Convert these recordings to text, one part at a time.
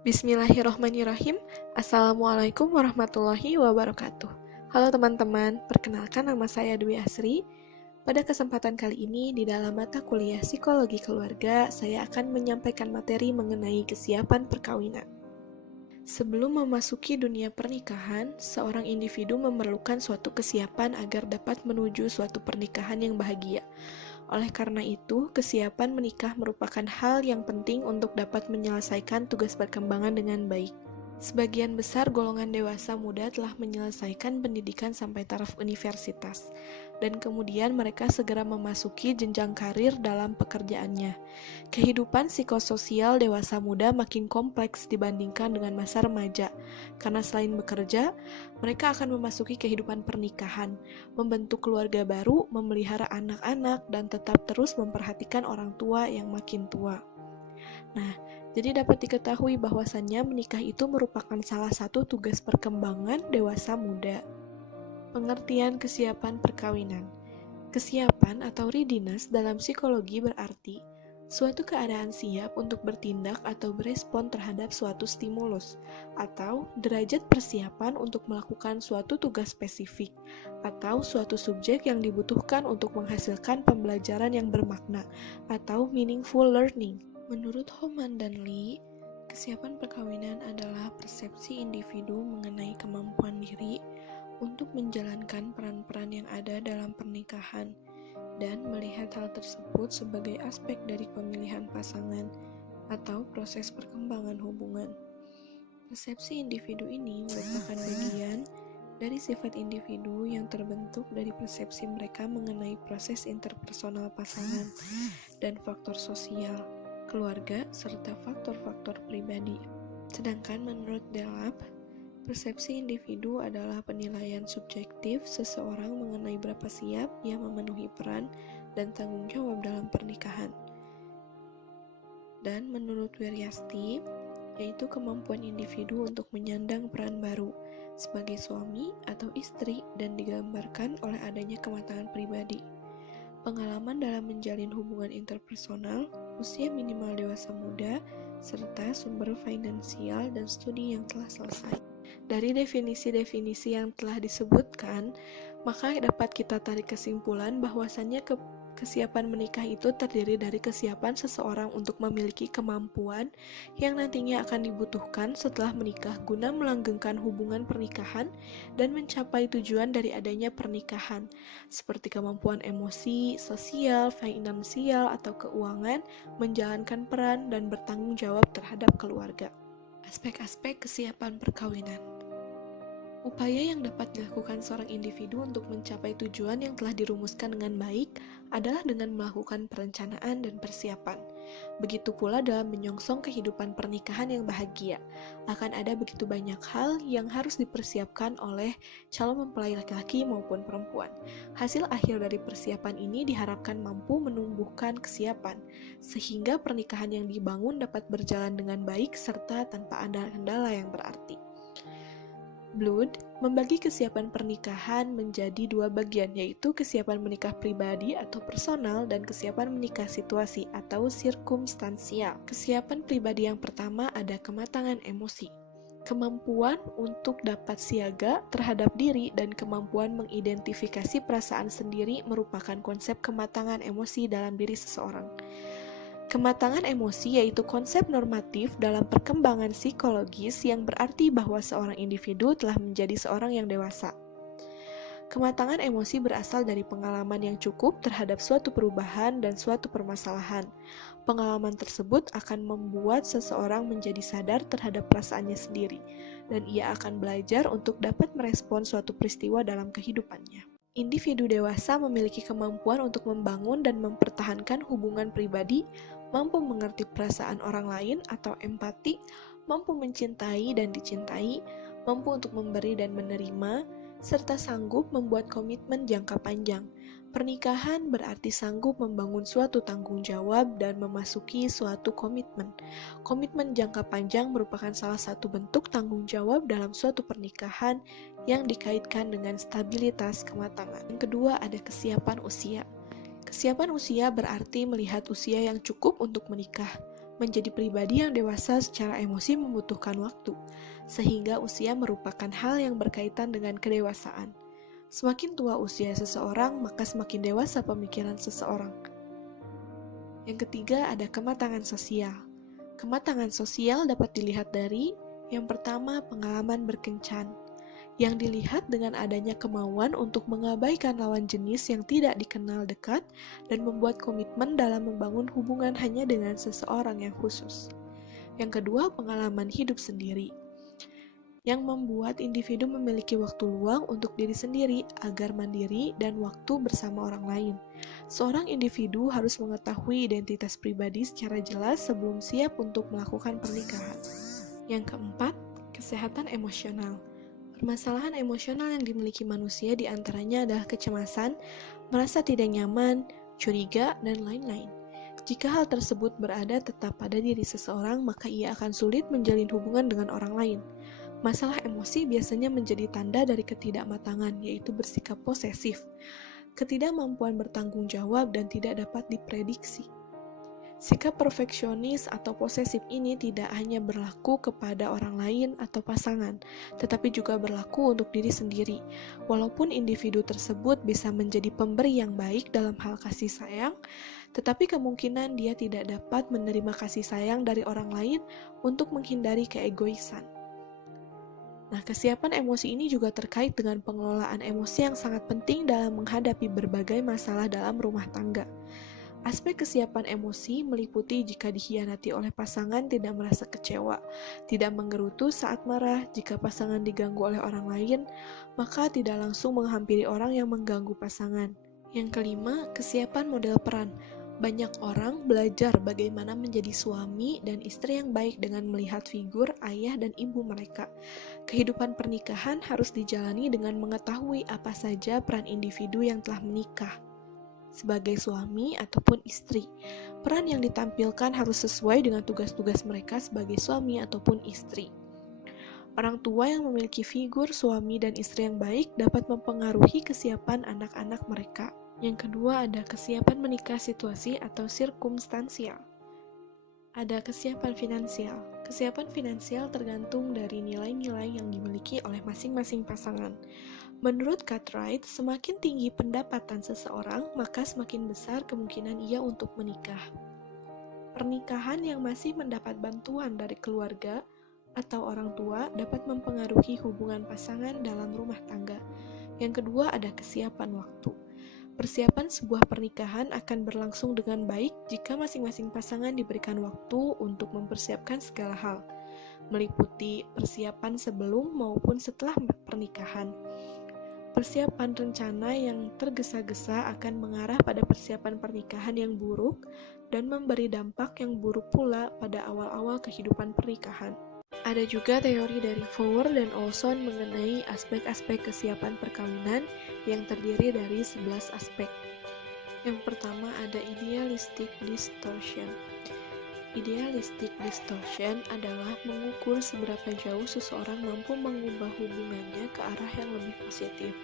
Bismillahirrohmanirrohim. Assalamualaikum warahmatullahi wabarakatuh. Halo teman-teman, perkenalkan nama saya Dwi Asri. Pada kesempatan kali ini di dalam mata kuliah Psikologi Keluarga, saya akan menyampaikan materi mengenai kesiapan perkawinan. Sebelum memasuki dunia pernikahan, seorang individu memerlukan suatu kesiapan agar dapat menuju suatu pernikahan yang bahagia. Oleh karena itu, kesiapan menikah merupakan hal yang penting untuk dapat menyelesaikan tugas perkembangan dengan baik. Sebagian besar golongan dewasa muda telah menyelesaikan pendidikan sampai taraf universitas, dan kemudian mereka segera memasuki jenjang karir dalam pekerjaannya. Kehidupan psikososial dewasa muda makin kompleks dibandingkan dengan masa remaja, karena selain bekerja, mereka akan memasuki kehidupan pernikahan, membentuk keluarga baru, memelihara anak-anak, dan tetap terus memperhatikan orang tua yang makin tua. Nah, jadi dapat diketahui bahwasannya menikah itu merupakan salah satu tugas perkembangan dewasa muda. Pengertian kesiapan perkawinan. Kesiapan atau readiness dalam psikologi berarti suatu keadaan siap untuk bertindak atau berespon terhadap suatu stimulus, atau derajat persiapan untuk melakukan suatu tugas spesifik, atau suatu subjek yang dibutuhkan untuk menghasilkan pembelajaran yang bermakna, atau meaningful learning. Menurut Homan dan Lee, kesiapan perkawinan adalah persepsi individu mengenai kemampuan diri untuk menjalankan peran-peran yang ada dalam pernikahan dan melihat hal tersebut sebagai aspek dari pemilihan pasangan atau proses perkembangan hubungan. Persepsi individu ini merupakan bagian dari sifat individu yang terbentuk dari persepsi mereka mengenai proses interpersonal pasangan dan faktor sosial, keluarga, serta faktor-faktor pribadi. Sedangkan menurut Delap, persepsi individu adalah penilaian subjektif seseorang mengenai berapa siap ia memenuhi peran dan tanggung jawab dalam pernikahan. Dan menurut Wiryasti, yaitu kemampuan individu untuk menyandang peran baru sebagai suami atau istri dan digambarkan oleh adanya kematangan pribadi, pengalaman dalam menjalin hubungan interpersonal, usia minimal dewasa muda, serta sumber finansial dan studi yang telah selesai. Dari definisi-definisi yang telah disebutkan, maka dapat kita tarik kesimpulan bahwasannya kesiapan menikah itu terdiri dari kesiapan seseorang untuk memiliki kemampuan yang nantinya akan dibutuhkan setelah menikah guna melanggengkan hubungan pernikahan dan mencapai tujuan dari adanya pernikahan, seperti kemampuan emosi, sosial, finansial, atau keuangan, menjalankan peran, dan bertanggung jawab terhadap keluarga. Aspek-aspek kesiapan perkawinan. Upaya yang dapat dilakukan seorang individu untuk mencapai tujuan yang telah dirumuskan dengan baik adalah dengan melakukan perencanaan dan persiapan. Begitu pula dalam menyongsong kehidupan pernikahan yang bahagia, akan ada begitu banyak hal yang harus dipersiapkan oleh calon mempelai laki-laki maupun perempuan. Hasil akhir dari persiapan ini diharapkan mampu menumbuhkan kesiapan, sehingga pernikahan yang dibangun dapat berjalan dengan baik serta tanpa ada kendala yang berarti. Blood membagi kesiapan pernikahan menjadi dua bagian, yaitu kesiapan menikah pribadi atau personal dan kesiapan menikah situasi atau sirkumstansial. Kesiapan pribadi yang pertama ada kematangan emosi, kemampuan untuk dapat siaga terhadap diri dan kemampuan mengidentifikasi perasaan sendiri merupakan konsep kematangan emosi dalam diri seseorang. Kematangan emosi yaitu konsep normatif dalam perkembangan psikologis yang berarti bahwa seorang individu telah menjadi seorang yang dewasa. Kematangan emosi berasal dari pengalaman yang cukup terhadap suatu perubahan dan suatu permasalahan. Pengalaman tersebut akan membuat seseorang menjadi sadar terhadap perasaannya sendiri, dan ia akan belajar untuk dapat merespon suatu peristiwa dalam kehidupannya. Individu dewasa memiliki kemampuan untuk membangun dan mempertahankan hubungan pribadi, mampu mengerti perasaan orang lain atau empati, mampu mencintai dan dicintai, mampu untuk memberi dan menerima, serta sanggup membuat komitmen jangka panjang. Pernikahan berarti sanggup membangun suatu tanggung jawab dan memasuki suatu komitmen. Komitmen jangka panjang merupakan salah satu bentuk tanggung jawab dalam suatu pernikahan yang dikaitkan dengan stabilitas kematangan. Yang kedua ada kesiapan usia. Kesiapan usia berarti melihat usia yang cukup untuk menikah. Menjadi pribadi yang dewasa secara emosi membutuhkan waktu, sehingga usia merupakan hal yang berkaitan dengan kedewasaan. Semakin tua usia seseorang, maka semakin dewasa pemikiran seseorang. Yang ketiga, ada kematangan sosial. Kematangan sosial dapat dilihat dari yang pertama, pengalaman berkencan, yang dilihat dengan adanya kemauan untuk mengabaikan lawan jenis yang tidak dikenal dekat dan membuat komitmen dalam membangun hubungan hanya dengan seseorang yang khusus. Yang kedua, pengalaman hidup sendiri, yang membuat individu memiliki waktu luang untuk diri sendiri agar mandiri dan waktu bersama orang lain. Seorang individu harus mengetahui identitas pribadi secara jelas sebelum siap untuk melakukan pernikahan. Yang keempat, kesehatan emosional. Permasalahan emosional yang dimiliki manusia diantaranya adalah kecemasan, merasa tidak nyaman, curiga, dan lain-lain. Jika hal tersebut berada tetap pada diri seseorang, maka ia akan sulit menjalin hubungan dengan orang lain. Masalah emosi biasanya menjadi tanda dari ketidakmatangan, yaitu bersikap posesif, ketidakmampuan bertanggung jawab, dan tidak dapat diprediksi. Sikap perfeksionis atau posesif ini tidak hanya berlaku kepada orang lain atau pasangan, tetapi juga berlaku untuk diri sendiri. Walaupun individu tersebut bisa menjadi pemberi yang baik dalam hal kasih sayang, tetapi kemungkinan dia tidak dapat menerima kasih sayang dari orang lain untuk menghindari keegoisan. Nah, kesiapan emosi ini juga terkait dengan pengelolaan emosi yang sangat penting dalam menghadapi berbagai masalah dalam rumah tangga. Aspek kesiapan emosi meliputi jika dikhianati oleh pasangan tidak merasa kecewa, tidak menggerutu saat marah. Jika pasangan diganggu oleh orang lain, maka tidak langsung menghampiri orang yang mengganggu pasangan. Yang kelima, kesiapan model peran. Banyak orang belajar bagaimana menjadi suami dan istri yang baik dengan melihat figur ayah dan ibu mereka. Kehidupan pernikahan harus dijalani dengan mengetahui apa saja peran individu yang telah menikah sebagai suami ataupun istri. Peran yang ditampilkan harus sesuai dengan tugas-tugas mereka sebagai suami ataupun istri. Orang tua yang memiliki figur suami dan istri yang baik dapat mempengaruhi kesiapan anak-anak mereka. Yang kedua, ada kesiapan menikah situasi atau sirkumstansial. Ada kesiapan finansial. Kesiapan finansial tergantung dari nilai-nilai yang dimiliki oleh masing-masing pasangan. Menurut Cartwright, semakin tinggi pendapatan seseorang, maka semakin besar kemungkinan ia untuk menikah. Pernikahan yang masih mendapat bantuan dari keluarga atau orang tua dapat mempengaruhi hubungan pasangan dalam rumah tangga. Yang kedua, ada kesiapan waktu. Persiapan sebuah pernikahan akan berlangsung dengan baik jika masing-masing pasangan diberikan waktu untuk mempersiapkan segala hal, meliputi persiapan sebelum maupun setelah pernikahan. Persiapan rencana yang tergesa-gesa akan mengarah pada persiapan pernikahan yang buruk dan memberi dampak yang buruk pula pada awal-awal kehidupan pernikahan. Ada juga teori dari Fowler dan Olson mengenai aspek-aspek kesiapan perkawinan yang terdiri dari 11 aspek. Yang pertama ada idealistic distortion. Idealistic distortion adalah mengukur seberapa jauh seseorang mampu mengubah hubungannya ke arah yang lebih positif.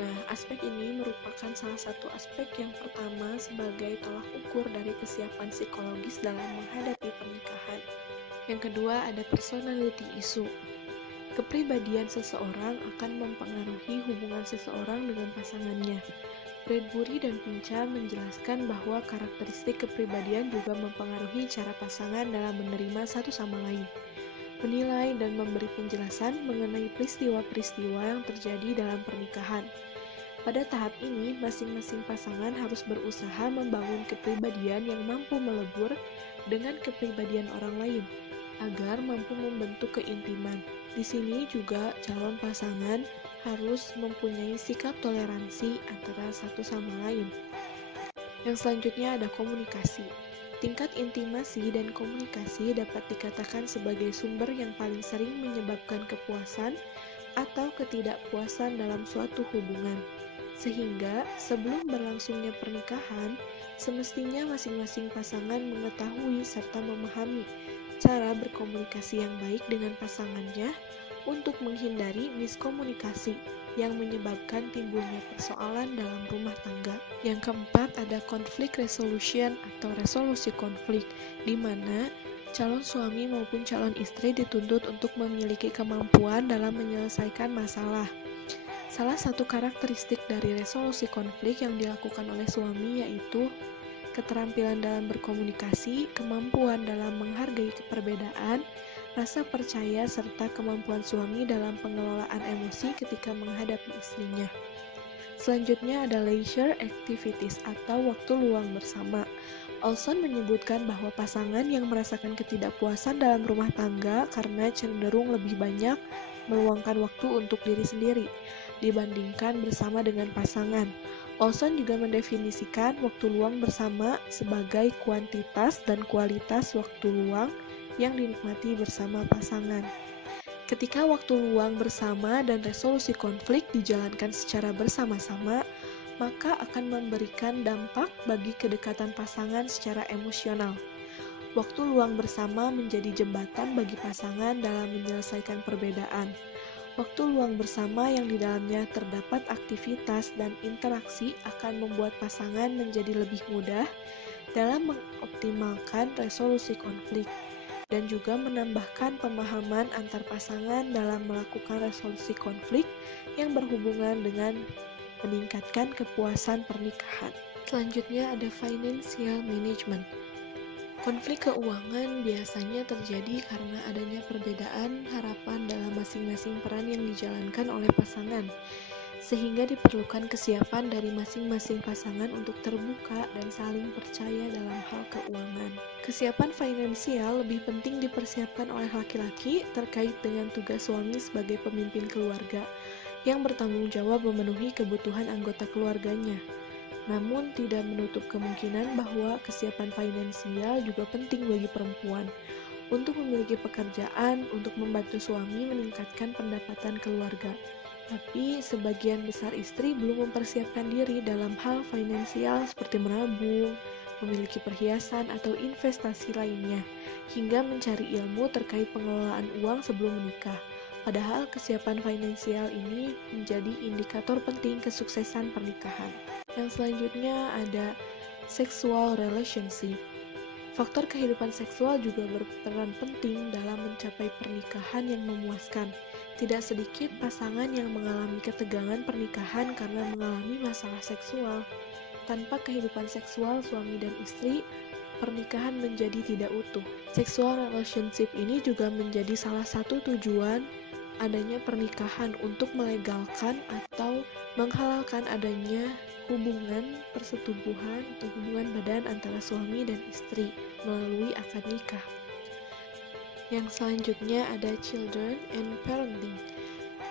Nah, aspek ini merupakan salah satu aspek yang pertama sebagai tolak ukur dari kesiapan psikologis dalam menghadapi pernikahan. Yang kedua, ada personality issue. Kepribadian seseorang akan mempengaruhi hubungan seseorang dengan pasangannya. Bradbury dan Pinchar menjelaskan bahwa karakteristik kepribadian juga mempengaruhi cara pasangan dalam menerima satu sama lain, menilai dan memberi penjelasan mengenai peristiwa-peristiwa yang terjadi dalam pernikahan. Pada tahap ini, masing-masing pasangan harus berusaha membangun kepribadian yang mampu melebur dengan kepribadian orang lain, agar mampu membentuk keintiman. Di sini juga calon pasangan harus mempunyai sikap toleransi antara satu sama lain. Yang selanjutnya ada komunikasi. Tingkat intimasi dan komunikasi dapat dikatakan sebagai sumber yang paling sering menyebabkan kepuasan atau ketidakpuasan dalam suatu hubungan. Sehingga sebelum berlangsungnya pernikahan, semestinya masing-masing pasangan mengetahui serta memahami cara berkomunikasi yang baik dengan pasangannya untuk menghindari miskomunikasi. yang menyebabkan timbulnya persoalan dalam rumah tangga. Yang keempat, ada conflict resolution atau resolusi konflik, di mana calon suami maupun calon istri dituntut untuk memiliki kemampuan dalam menyelesaikan masalah. Salah satu karakteristik dari resolusi konflik yang dilakukan oleh suami yaitu keterampilan dalam berkomunikasi, kemampuan dalam menghargai perbedaan, rasa percaya, serta kemampuan suami dalam pengelolaan emosi ketika menghadapi istrinya. Selanjutnya ada leisure activities atau waktu luang bersama. Olson menyebutkan bahwa pasangan yang merasakan ketidakpuasan dalam rumah tangga karena cenderung lebih banyak meluangkan waktu untuk diri sendiri dibandingkan bersama dengan pasangan. Olson juga mendefinisikan waktu luang bersama sebagai kuantitas dan kualitas waktu luang yang dinikmati bersama pasangan. Ketika waktu luang bersama dan resolusi konflik dijalankan secara bersama-sama, maka akan memberikan dampak bagi kedekatan pasangan secara emosional. Waktu luang bersama menjadi jembatan bagi pasangan dalam menyelesaikan perbedaan. Waktu luang bersama yang di dalamnya terdapat aktivitas dan interaksi akan membuat pasangan menjadi lebih mudah dalam mengoptimalkan resolusi konflik dan juga menambahkan pemahaman antar pasangan dalam melakukan resolusi konflik yang berhubungan dengan meningkatkan kepuasan pernikahan. Selanjutnya ada financial management. Konflik keuangan biasanya terjadi karena adanya perbedaan harapan dalam masing-masing peran yang dijalankan oleh pasangan, sehingga diperlukan kesiapan dari masing-masing pasangan untuk terbuka dan saling percaya dalam hal keuangan. Kesiapan finansial lebih penting dipersiapkan oleh laki-laki terkait dengan tugas suami sebagai pemimpin keluarga yang bertanggung jawab memenuhi kebutuhan anggota keluarganya. Namun tidak menutup kemungkinan bahwa kesiapan finansial juga penting bagi perempuan untuk memiliki pekerjaan untuk membantu suami meningkatkan pendapatan keluarga. Tapi sebagian besar istri belum mempersiapkan diri dalam hal finansial seperti menabung, memiliki perhiasan atau investasi lainnya, hingga mencari ilmu terkait pengelolaan uang sebelum menikah. Padahal kesiapan finansial ini menjadi indikator penting kesuksesan pernikahan. Yang selanjutnya ada sexual relationship. Faktor kehidupan seksual juga berperan penting dalam mencapai pernikahan yang memuaskan. Tidak sedikit pasangan yang mengalami ketegangan pernikahan karena mengalami masalah seksual. Tanpa kehidupan seksual suami dan istri, pernikahan menjadi tidak utuh. Sexual relationship ini juga menjadi salah satu tujuan adanya pernikahan untuk melegalkan atau menghalalkan adanya hubungan persetubuhan atau hubungan badan antara suami dan istri melalui akad nikah. Yang selanjutnya ada children and parenting.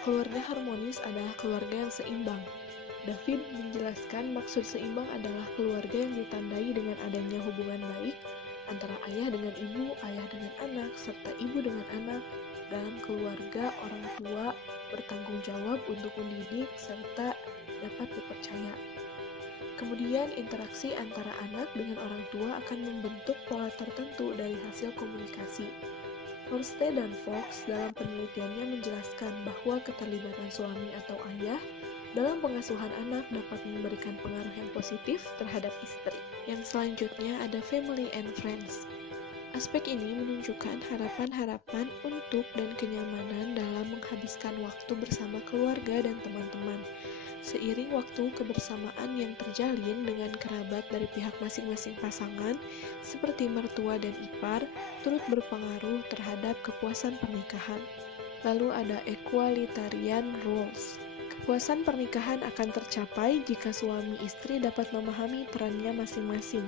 Keluarga harmonis adalah keluarga yang seimbang. David menjelaskan maksud seimbang adalah keluarga yang ditandai dengan adanya hubungan baik antara ayah dengan ibu, ayah dengan anak, serta ibu dengan anak. Dalam keluarga, orang tua bertanggung jawab untuk mendidik serta dapat dipercaya. Kemudian, interaksi antara anak dengan orang tua akan membentuk pola tertentu dari hasil komunikasi. Horsted dan Fox dalam penelitiannya menjelaskan bahwa keterlibatan suami atau ayah dalam pengasuhan anak dapat memberikan pengaruh yang positif terhadap istri. Yang selanjutnya ada family and friends. Aspek ini menunjukkan harapan-harapan untuk dan kenyamanan dalam menghabiskan waktu bersama keluarga dan teman-teman. Seiring waktu, kebersamaan yang terjalin dengan kerabat dari pihak masing-masing pasangan, seperti mertua dan ipar, turut berpengaruh terhadap kepuasan pernikahan. Lalu ada equalitarian roles. Kepuasan pernikahan akan tercapai jika suami istri dapat memahami perannya masing-masing.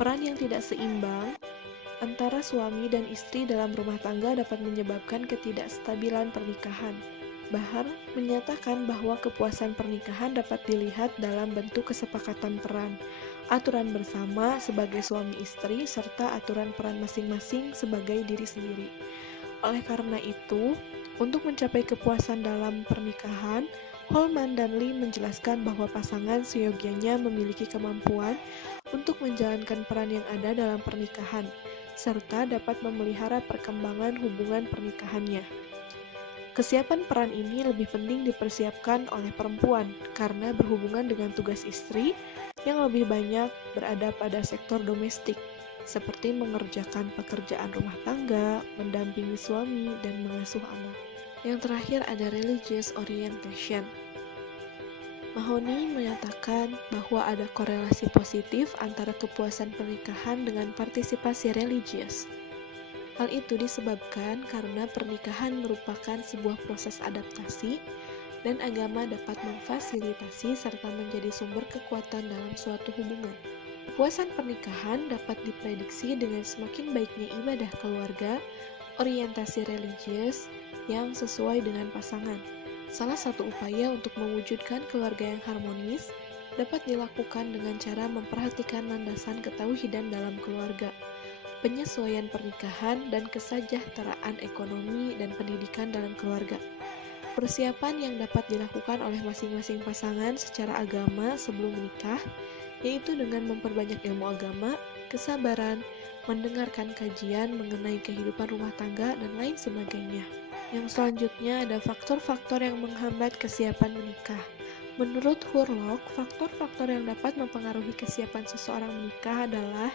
Peran yang tidak seimbang antara suami dan istri dalam rumah tangga dapat menyebabkan ketidakstabilan pernikahan. Bahar menyatakan bahwa kepuasan pernikahan dapat dilihat dalam bentuk kesepakatan peran, aturan bersama sebagai suami istri, serta aturan peran masing-masing sebagai diri sendiri. Oleh karena itu, untuk mencapai kepuasan dalam pernikahan, Holman dan Lee menjelaskan bahwa pasangan seyogianya memiliki kemampuan untuk menjalankan peran yang ada dalam pernikahan, serta dapat memelihara perkembangan hubungan pernikahannya. Kesiapan peran ini lebih penting dipersiapkan oleh perempuan karena berhubungan dengan tugas istri yang lebih banyak berada pada sektor domestik, seperti mengerjakan pekerjaan rumah tangga, mendampingi suami, dan mengasuh anak. Yang terakhir ada religious orientation. Mahoney menyatakan bahwa ada korelasi positif antara kepuasan pernikahan dengan partisipasi religius. Hal itu disebabkan karena pernikahan merupakan sebuah proses adaptasi dan agama dapat memfasilitasi serta menjadi sumber kekuatan dalam suatu hubungan. Kepuasan pernikahan dapat diprediksi dengan semakin baiknya ibadah keluarga, orientasi religius yang sesuai dengan pasangan. Salah satu upaya untuk mewujudkan keluarga yang harmonis dapat dilakukan dengan cara memperhatikan landasan ketauhidan dalam keluarga, penyesuaian pernikahan, dan kesejahteraan ekonomi dan pendidikan dalam keluarga. Persiapan yang dapat dilakukan oleh masing-masing pasangan secara agama sebelum menikah, yaitu dengan memperbanyak ilmu agama, kesabaran, mendengarkan kajian mengenai kehidupan rumah tangga, dan lain sebagainya. Yang selanjutnya ada faktor-faktor yang menghambat kesiapan menikah. Menurut Hurlock, faktor-faktor yang dapat mempengaruhi kesiapan seseorang menikah adalah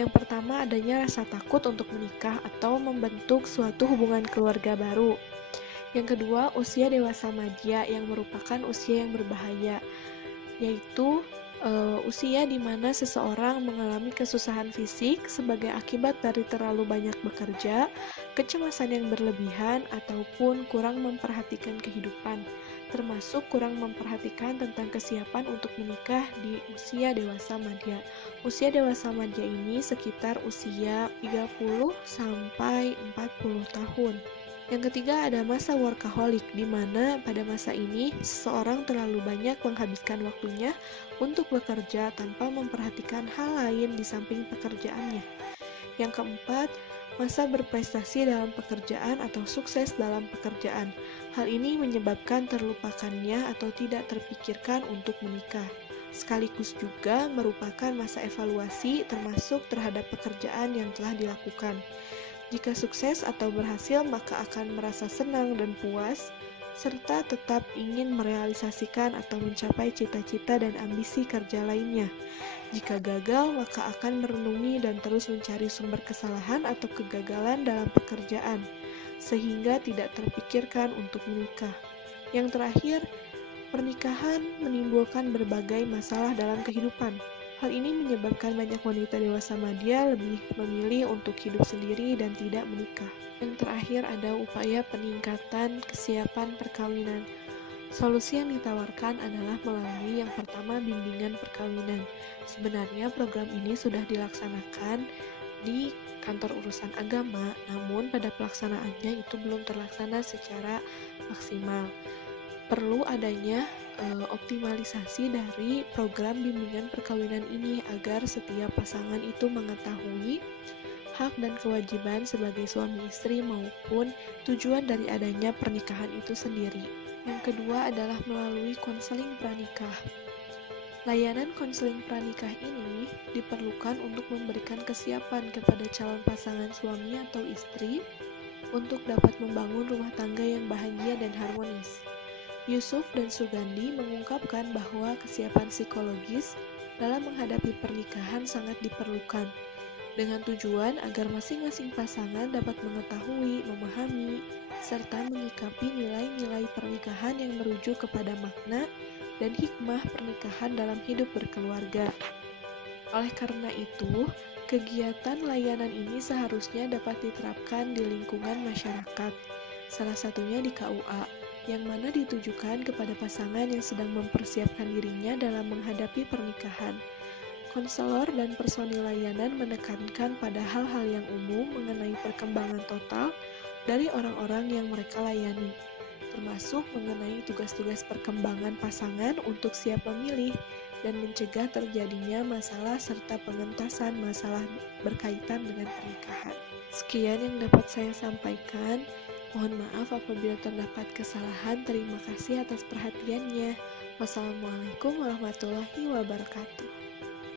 yang pertama adanya rasa takut untuk menikah atau membentuk suatu hubungan keluarga baru. Yang kedua, usia dewasa madya yang merupakan usia yang berbahaya, yaitu usia di mana seseorang mengalami kesusahan fisik sebagai akibat dari terlalu banyak bekerja, kecemasan yang berlebihan, ataupun kurang memperhatikan kehidupan, termasuk kurang memperhatikan tentang kesiapan untuk menikah di usia dewasa madya. Usia dewasa madya ini sekitar usia 30 sampai 40 tahun. Yang ketiga ada masa workaholic, di mana pada masa ini seseorang terlalu banyak menghabiskan waktunya untuk bekerja tanpa memperhatikan hal lain di samping pekerjaannya. Yang keempat, masa berprestasi dalam pekerjaan atau sukses dalam pekerjaan. Hal ini menyebabkan terlupakannya atau tidak terpikirkan untuk menikah. Sekaligus juga merupakan masa evaluasi termasuk terhadap pekerjaan yang telah dilakukan. Jika sukses atau berhasil, maka akan merasa senang dan puas, serta tetap ingin merealisasikan atau mencapai cita-cita dan ambisi kerja lainnya. Jika gagal, maka akan merenungi dan terus mencari sumber kesalahan atau kegagalan dalam pekerjaan, sehingga tidak terpikirkan untuk menikah. Yang terakhir, pernikahan menimbulkan berbagai masalah dalam kehidupan. Hal ini menyebabkan banyak wanita dewasa madya lebih memilih untuk hidup sendiri dan tidak menikah. Yang terakhir ada upaya peningkatan kesiapan perkawinan. Solusi yang ditawarkan adalah melalui yang pertama bimbingan perkawinan. Sebenarnya program ini sudah dilaksanakan di kantor urusan agama, namun pada pelaksanaannya itu belum terlaksana secara maksimal. Perlu adanya optimalisasi dari program bimbingan perkawinan ini agar setiap pasangan itu mengetahui hak dan kewajiban sebagai suami istri maupun tujuan dari adanya pernikahan itu sendiri. Yang kedua adalah melalui konseling pranikah. Layanan konseling pranikah ini diperlukan untuk memberikan kesiapan kepada calon pasangan suami atau istri untuk dapat membangun rumah tangga yang bahagia dan harmonis. Yusuf dan Sugandi mengungkapkan bahwa kesiapan psikologis dalam menghadapi pernikahan sangat diperlukan, dengan tujuan agar masing-masing pasangan dapat mengetahui, memahami, serta menyikapi nilai-nilai pernikahan yang merujuk kepada makna dan hikmah pernikahan dalam hidup berkeluarga. Oleh karena itu, kegiatan layanan ini seharusnya dapat diterapkan di lingkungan masyarakat, salah satunya di KUA, yang mana ditujukan kepada pasangan yang sedang mempersiapkan dirinya dalam menghadapi pernikahan. Konselor dan personil layanan menekankan pada hal-hal yang umum mengenai perkembangan total dari orang-orang yang mereka layani, termasuk mengenai tugas-tugas perkembangan pasangan untuk siap memilih dan mencegah terjadinya masalah serta pengentasan masalah berkaitan dengan pernikahan. Sekian yang dapat saya sampaikan. Mohon maaf apabila terdapat kesalahan. Terima kasih atas perhatiannya. Wassalamualaikum warahmatullahi wabarakatuh.